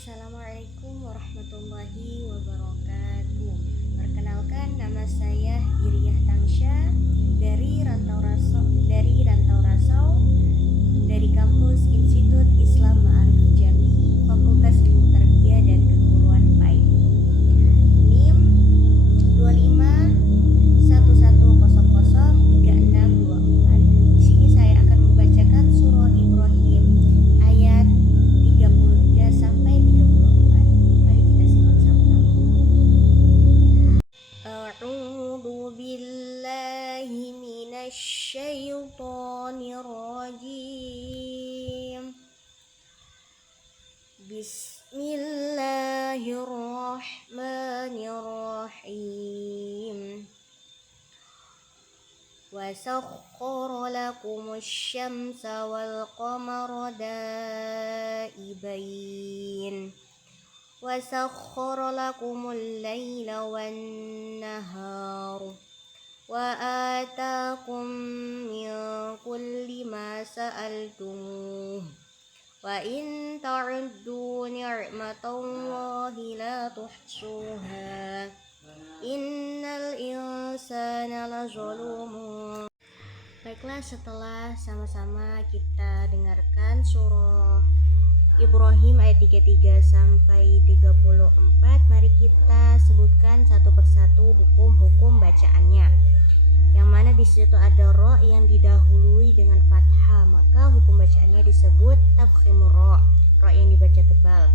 Assalamualaikum warahmatullahi wabarakatuh. Perkenalkan, nama saya Hiriah Tangsya dari Rantau Rasau dari kampus Institut Islam Ma'arif Jamii, Fakultas Ilmu Tarbiyah dan Keguruan PAI. NIM 2511003624. Di sini saya akan membacakan surah Ibrahim ayat 33 sampai 34. Mari kita simak sama-sama. A'udzu billahi minasy syaithanir rajim. Bismillahirrahmanirrahim. وَسَخَّرَ لَكُمُ الشَّمْسَ وَالْقَمَرَ دَائِبَيْنِ وَسَخَّرَ لَكُمُ اللَّيْلَ وَالنَّهَارَ وَآتَاكُم مِّن كُلِّ مَا سَأَلْتُمُوهُ وَإِن تَعُدُّوا نِعْمَةَ اللَّهِ لَا تُحْصُوهَا Innal insana lazalumun. Baiklah, setelah sama-sama kita dengarkan surah Ibrahim ayat 33 sampai 34, mari kita sebutkan satu persatu hukum-hukum bacaannya. Yang mana di situ ada ro yang didahului dengan fathah, maka hukum bacaannya disebut tafkhimur ro, ro yang dibaca tebal.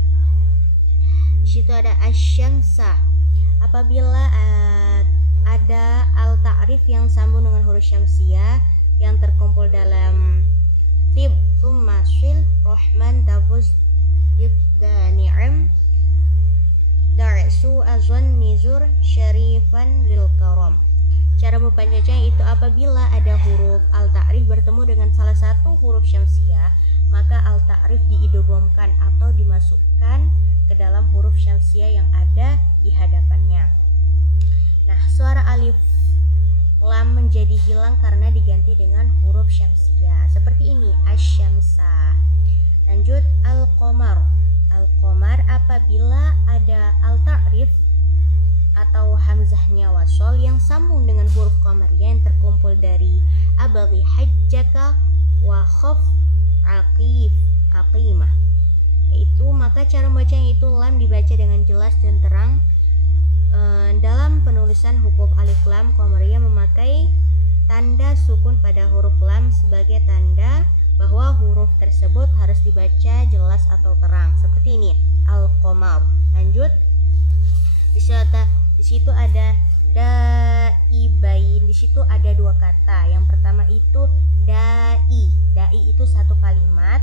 Di situ ada asyamsa. Apabila ada al-ta'rif yang sambung dengan huruf syamsiyah yang terkumpul dalam tib thumma shil rahman tafuz ifda ni'am dar'su azwan nizur syarifan lil karam. Cara membacanya itu apabila ada huruf al-ta'rif bertemu dengan salah satu huruf syamsiyah, maka al-ta'rif diidghamkan atau dimasukkan ke dalam huruf syamsiyah yang ada di hadapannya. Nah, suara alif lam menjadi hilang karena diganti dengan huruf syamsiyah. Seperti ini, asyamsa. Lanjut, al-qamar. Al-qamar apabila ada al-ta'rif atau hamzahnya wasol yang sambung dengan huruf qamariyah yang terkumpul dari abaghi hajjaka wa khaf aqimah. Itu maka cara membacanya itu lam dibaca dengan jelas dan terang. Dalam penulisan huruf alif lam, qamariyah memakai tanda sukun pada huruf lam sebagai tanda bahwa huruf tersebut harus dibaca jelas atau terang. Seperti ini, al-qamar. Lanjut, di situ ada daibain. Di situ ada dua kata. Yang pertama itu dai. Dai itu satu kalimat.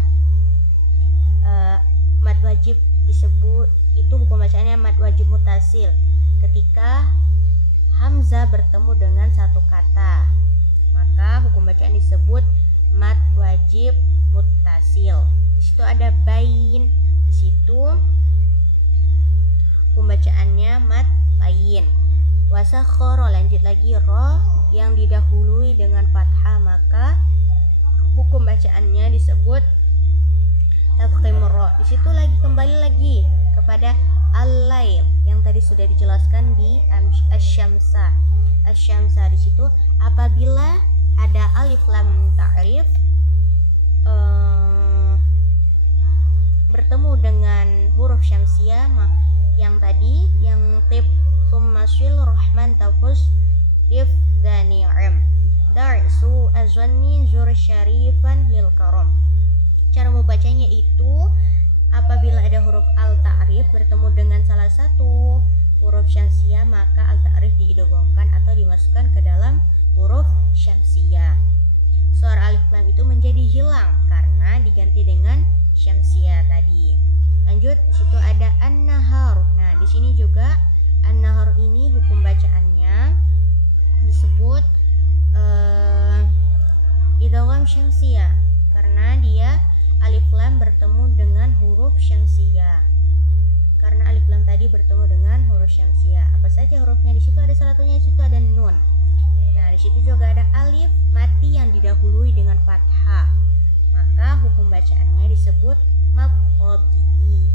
Mad wajib disebut itu hukum bacaannya mad wajib mutasil ketika hamzah bertemu dengan satu kata, maka hukum bacaan disebut mad wajib mutasil. Di situ ada bain, di situ hukum bacaannya mad bain. Wasakhara, lanjut lagi ro yang didahului dengan fathah, maka hukum bacaannya disebut tafkhimur ro. Di situ lagi kembali lagi kepada al-lail yang tadi sudah dijelaskan di asyamsa. Asyamsa di situ apabila ada alif lam ta'rif bertemu dengan huruf syamsiyah yang tadi yang tib thumma shil rahman tafus dif dani'am dar'su azwanni zur syarifan lil karam. Cara membacanya itu apabila ada huruf al-ta'rif bertemu dengan salah satu huruf syamsiyah, maka al-ta'rif diidghamkan atau dimasukkan ke dalam huruf syamsiyah. Suara alif lam itu menjadi hilang karena diganti dengan syamsiyah tadi. Lanjut, di situ ada an-nahar. Nah, di sini juga an-nahar ini hukum bacaannya disebut idgham syamsiyah karena dia alif lam bertemu dengan huruf syamsiyah. Karena alif lam tadi bertemu dengan huruf syamsiyah. Apa saja hurufnya? Di situ ada salah satunya, di situ ada nun. Nah, di situ juga ada alif mati yang didahului dengan fathah. Maka hukum bacaannya disebut maqabi.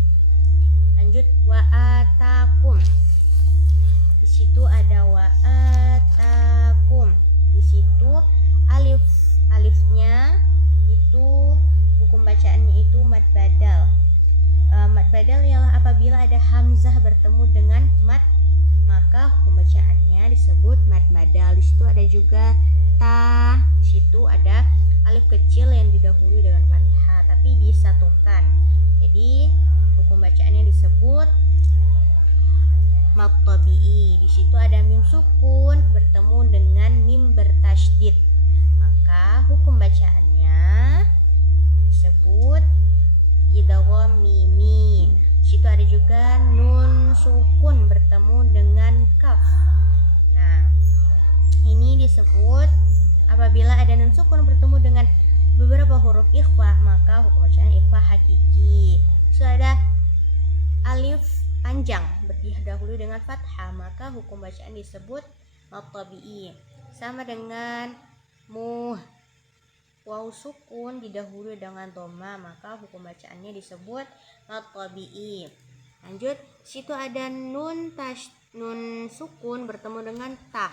mad badal ialah apabila ada hamzah bertemu dengan mad, maka hukum bacaannya disebut mad badal. Di situ ada juga ta, di situ ada alif kecil yang didahului dengan fathah tapi disatukan. Jadi hukum bacaannya disebut mad tabi'i. Di situ ada mim sukun bertemu dengan mim bertasydid, maka hukum bacaannya disebut idgham mimin. Di situ ada juga nun sukun bertemu dengan kaf. Nah, ini disebut apabila ada nun sukun bertemu dengan beberapa huruf ikhfa, maka hukum bacaannya ikhfa hakiki. Sudah ada alif panjang berdahulu dengan fathah, maka hukum bacaan disebut mad tabi'i. Sama dengan waw sukun didahului dengan dhamma, maka hukum bacaannya disebut mad tabi'i. Lanjut, situ ada nun sukun bertemu dengan ta.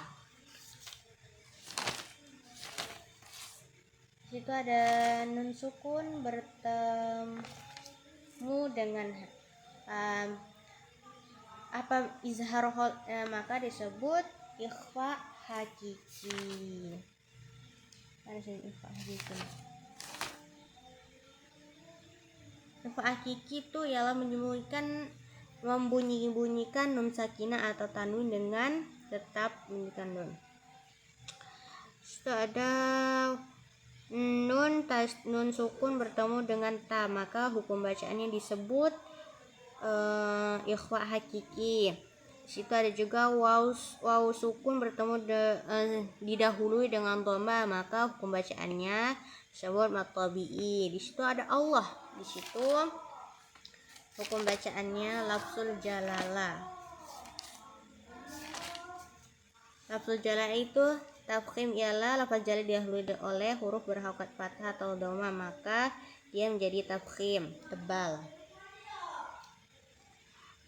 Situ ada nun sukun bertemu dengan izhar maka disebut ikhfa hakiki. Ikhfa hakiki itu ialah membunyikan nun sakinah atau tanwin dengan tetap membunyikan nun. Itu ada nun sukun bertemu dengan ta, maka hukum bacaannya disebut ikhfa hakiki. Situ ada juga waw sukun bertemu didahului dengan dhamma, maka hukum bacaannya disebut mad tabi'i. Di situ ada Allah. Di situ hukum bacaannya lafzul jalalah. Lafzul jalalah itu tafkhim ialah lafaz jalal didahului oleh huruf berharokat fathah atau dhamma, maka dia menjadi tafkhim, tebal.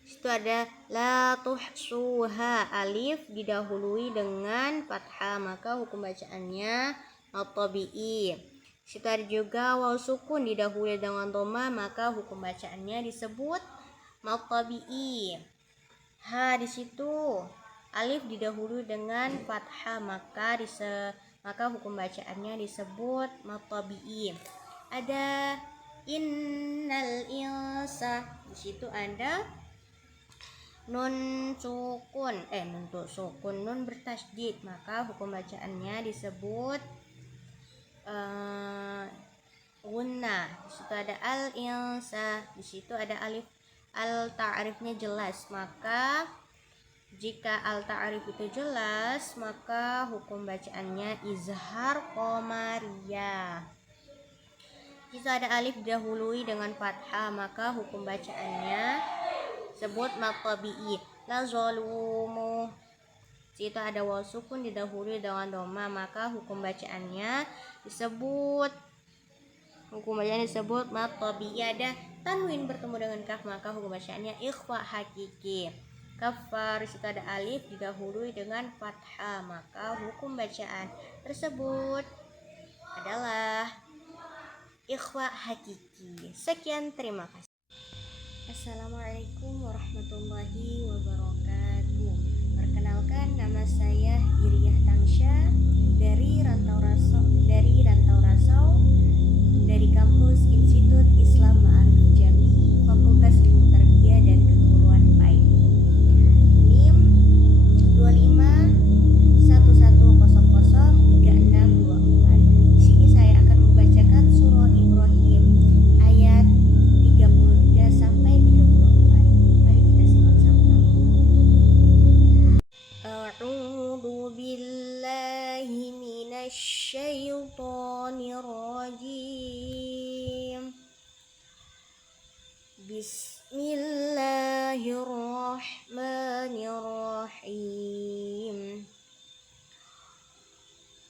Itu ada la tuhsuha, alif didahului dengan fathah, maka hukum bacaannya mad tabi'i. Situ ada juga waw sukun didahului dengan dhamma, maka hukum bacaannya disebut mad tabi'i. Ha, di situ alif didahului dengan fathah, maka hukum bacaannya disebut mad tabi'i. Ada innal insa, di situ ada nun bertasydid, maka hukum bacaannya disebut gunna. Di situ ada al insa, di situ ada alif al ta'rifnya jelas, maka jika al ta'rif itu jelas, maka hukum bacaannya izhar qamariyah. Di situ ada alif didahului dengan fathah, maka hukum bacaannya sebut mad tabi'i. La zalumu, situ ada waw sukun didahului dengan dhamma, maka hukum bacaannya disebut mad tabi'i. Ada tanwin bertemu dengan kaf, maka hukum bacaannya ikhfa hakiki. Kafar, situ ada alif didahului dengan fathah, maka hukum bacaan tersebut adalah ikhfa hakiki. Sekian, terima kasih. Assalamualaikum warahmatullahi wabarakatuh. Perkenalkan, nama saya Hiriah Tangsya dari Rantau Rasau dari kampus Institut Islam Ma'arif Jambi, Fakultas Ilmu Tarbiyah dan Keguruan PAI. NIM 2511003624. Di sini saya akan membacakan surah Ibrahim ayat 33 sampai 34. Mari kita simak sama-sama. A'udzu billahi minasy syaithanir rajim. Bismillahirrahmanirrahim.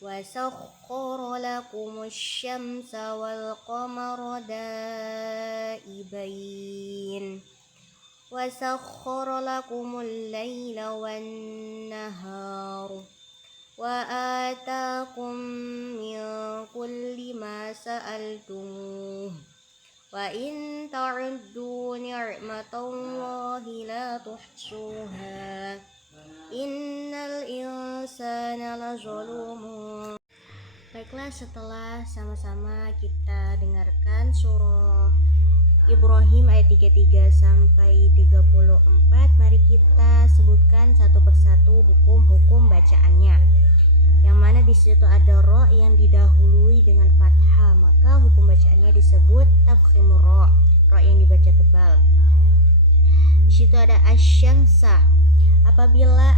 Wa sakhkhara lakumus syamsa wal qamara da'ibain. Wa sakhkhara lakumul laila wan nahar. Wa ataakum min kulli ma sa'altumuh. Wa in ta'uddu ni'matallahi ni'matallahi la tuhsuha innal insana lazalumun. Baiklah, setelah sama-sama kita dengarkan surah Ibrahim ayat 33 sampai 34, mari kita sebutkan satu persatu hukum-hukum bacaannya. Yang mana di situ ada ro yang didahului dengan fathah, maka hukum bacaannya disebut tafkhimur ro, ro yang dibaca tebal. Di situ ada asyamsa. Apabila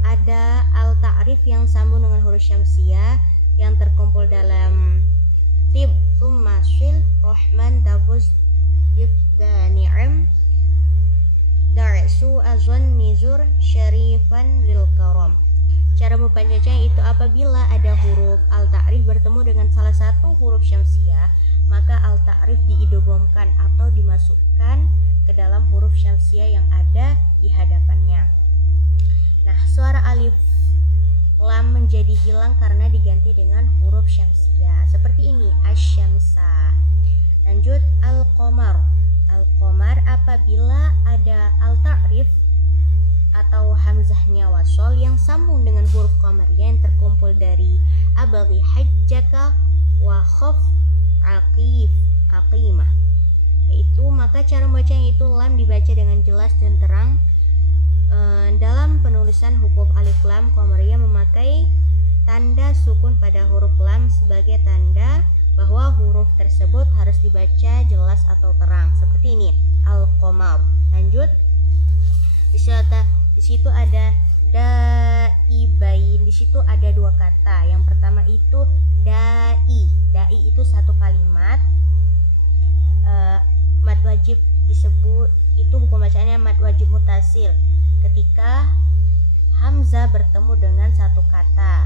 ada al-ta'rif yang sambung dengan huruf syamsiyah yang terkumpul dalam tib thumma shil rahman tafuz ifda ni'am dar'su azwan nizur syarifan lil karam. Cara membacanya itu apabila ada huruf al-ta'rif bertemu dengan salah satu huruf syamsiyah, maka al-ta'rif diidghamkan atau dimasukkan ke dalam huruf syamsiyah yang ada di hadapannya. Nah, suara alif lam menjadi hilang karena diganti dengan huruf syamsiyah. Seperti ini, asyamsa. Lanjut, al-qamar. Al-qamar apabila ada al-ta'rif atau hamzahnya wasol yang sambung dengan huruf qamariyah yang terkumpul dari abaghi hajjaka wa khaf aqimah, yaitu maka cara membacanya itu lam dibaca dengan jelas dan terang. Dalam penulisan hukum alif lam qamariyah memakai tanda sukun pada huruf lam sebagai tanda bahwa huruf tersebut harus dibaca jelas atau terang. Seperti ini, al-qamar. Lanjut, di situ ada daibain. Di situ ada dua kata. Yang pertama itu dai. Dai itu satu kalimat. Mad wajib disebut itu hukum bacaannya mad wajib mutasil ketika hamzah bertemu dengan satu kata,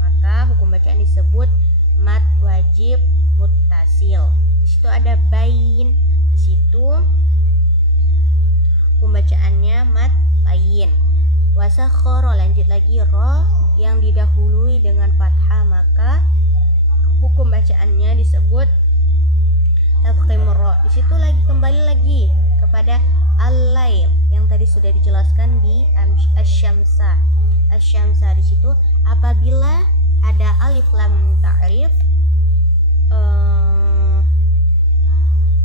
maka hukum bacaan disebut mad wajib mutasil. Di situ ada bain. Di situ hukum bacaannya mad bain. Wasakhara, lanjut lagi ro yang didahului dengan fathah, maka hukum bacaannya disebut tafkhimur ro. Di situ lagi kembali lagi kepada al-lail yang tadi sudah dijelaskan di asyamsa. Asyamsa di situ apabila ada alif lam ta'rif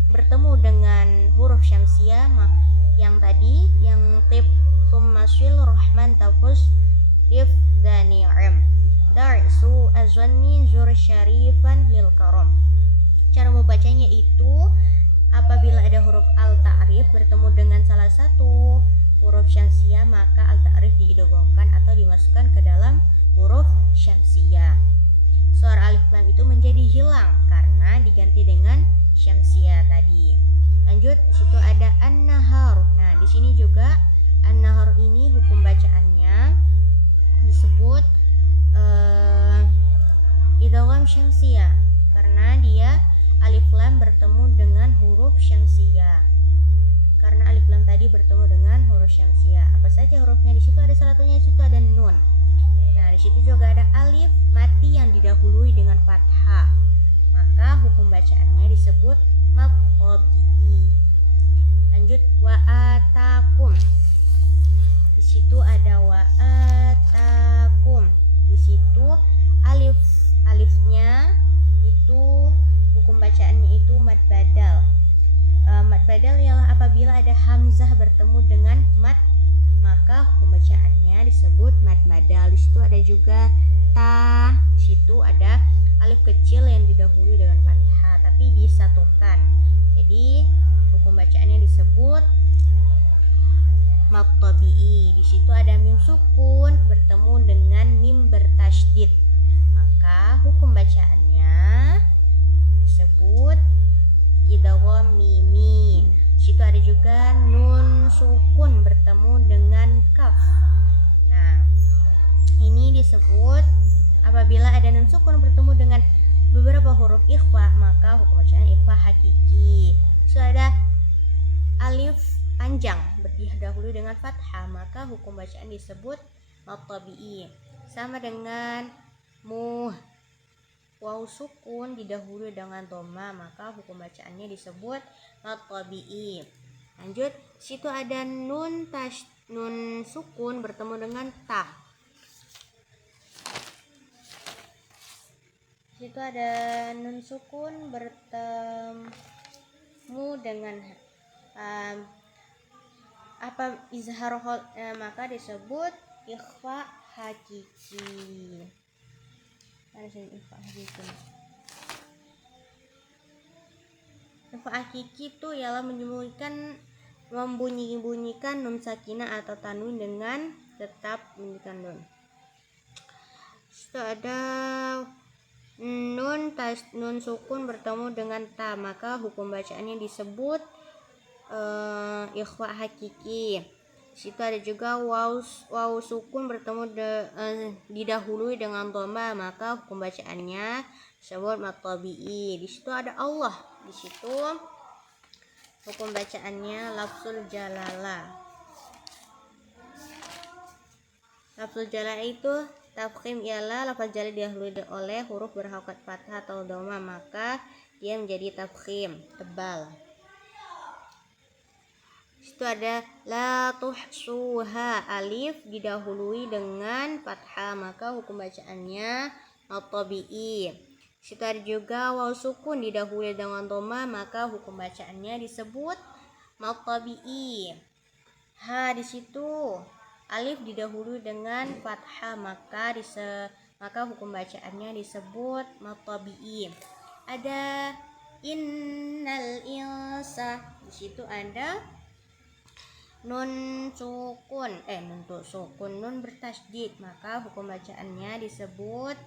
bertemu dengan huruf syamsiyah yang tadi yang tib thummasil rahman tafus lif dani'am dar'su azwanni zur syarifan lil karam. Cara membacanya itu apabila ada huruf al-ta'rif bertemu dengan salah satu huruf syamsiyah, maka al-ta'rif diidghamkan atau dimasukkan ke dalam huruf syamsiyah. Suara alif lam itu menjadi hilang karena diganti dengan syamsiyah tadi. Lanjut, di situ ada an-nahar. Nah, di sini juga an-nahar ini hukum bacaannya disebut idgham syamsiyah karena dia alif lam bertemu dengan huruf syamsiyah. Karena alif lam tadi bertemu dengan huruf syamsiyah. Apa saja hurufnya? Di situ ada salah satunya, di situ ada nun. Nah, di situ juga ada alif mati yang didahului dengan fathah. Maka hukum bacaannya disebut maqabi. Lanjut, wa atakum. Di situ ada wa atakum. Di situ alifnya itu hukum bacaannya itu mad badal. Mad badal ialah apabila ada hamzah bertemu dengan mad, maka hukum bacaannya disebut mad badal. Di situ ada juga ta. Di situ ada alif kecil yang didahului dengan fathah tapi disatukan. Jadi hukum bacaannya disebut maqtabi'i. Di situ ada mim sukun bertemu dengan mim bertasydid, maka hukum bacaannya disebut idgham mimi. Di situ ada juga nun sukun bertemu dengan kaf. Nah, ini disebut apabila ada nun sukun bertemu dengan beberapa huruf ikhfa, maka hukum bacaannya ikhfa hakiki. So ada alif panjang berdahulu dengan fathah, maka hukum bacaan disebut maqtabi'i. Sama dengan waw sukun didahului dengan dhamma, maka hukum bacaannya disebut mad tabi'i. Lanjut, situ ada nun sukun bertemu dengan ta. Situ ada nun sukun bertemu dengan izhar maka disebut ikhfa hakiki. Ikhfa hakiki itu ialah membunyikan nun sakinah atau tanwin dengan tetap membunyikan nun. Situ ada nun sukun bertemu dengan ta, maka hukum bacaannya disebut ikhfa hakiki. Situ ada juga waw sukun bertemu didahului dengan dhamma, maka hukum bacaannya disebut mad tabi'i. Di situ ada Allah. Di situ hukum bacaannya lafzul jalalah. Lafzul jalalah itu tafkhim, ialah lafaz jalal didahului oleh huruf berharokat fathah atau dhamma, maka dia menjadi tafkhim, tebal. Situ ada la tuhsuha, alif didahului dengan fathah, maka hukum bacaannya mad tabi'i. Situ ada juga waw sukun didahului dengan dhamma, maka hukum bacaannya disebut mad tabi'i. Ha, di situ alif didahului dengan fathah, maka hukum bacaannya disebut mad tabi'i. Ada innal insa, di situ ada nun bertasydid, maka hukum bacaannya disebut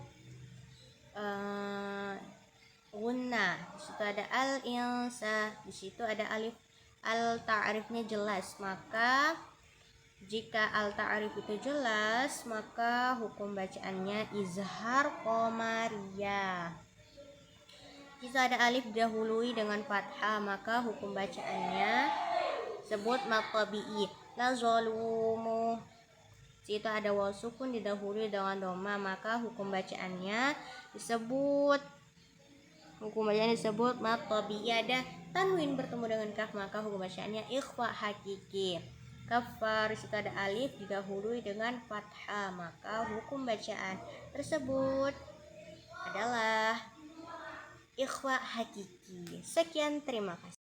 gunnah. Di situ ada al insa, di situ ada alif al ta'rifnya jelas, maka jika al ta'rif itu jelas, maka hukum bacaannya izhar qamariyah. Jika ada alif didahului dengan fathah, maka hukum bacaannya sebut mad tabi'i. La zalumu, situ ada waw sukun didahului dengan dhamma, maka hukum bacaannya disebut mad tabi'i. Ada tanwin bertemu dengan kaf, maka hukum bacaannya ikhfa hakiki. Kafar, situ ada alif didahului dengan fathah, maka hukum bacaan tersebut adalah ikhfa hakiki. Sekian, terima kasih.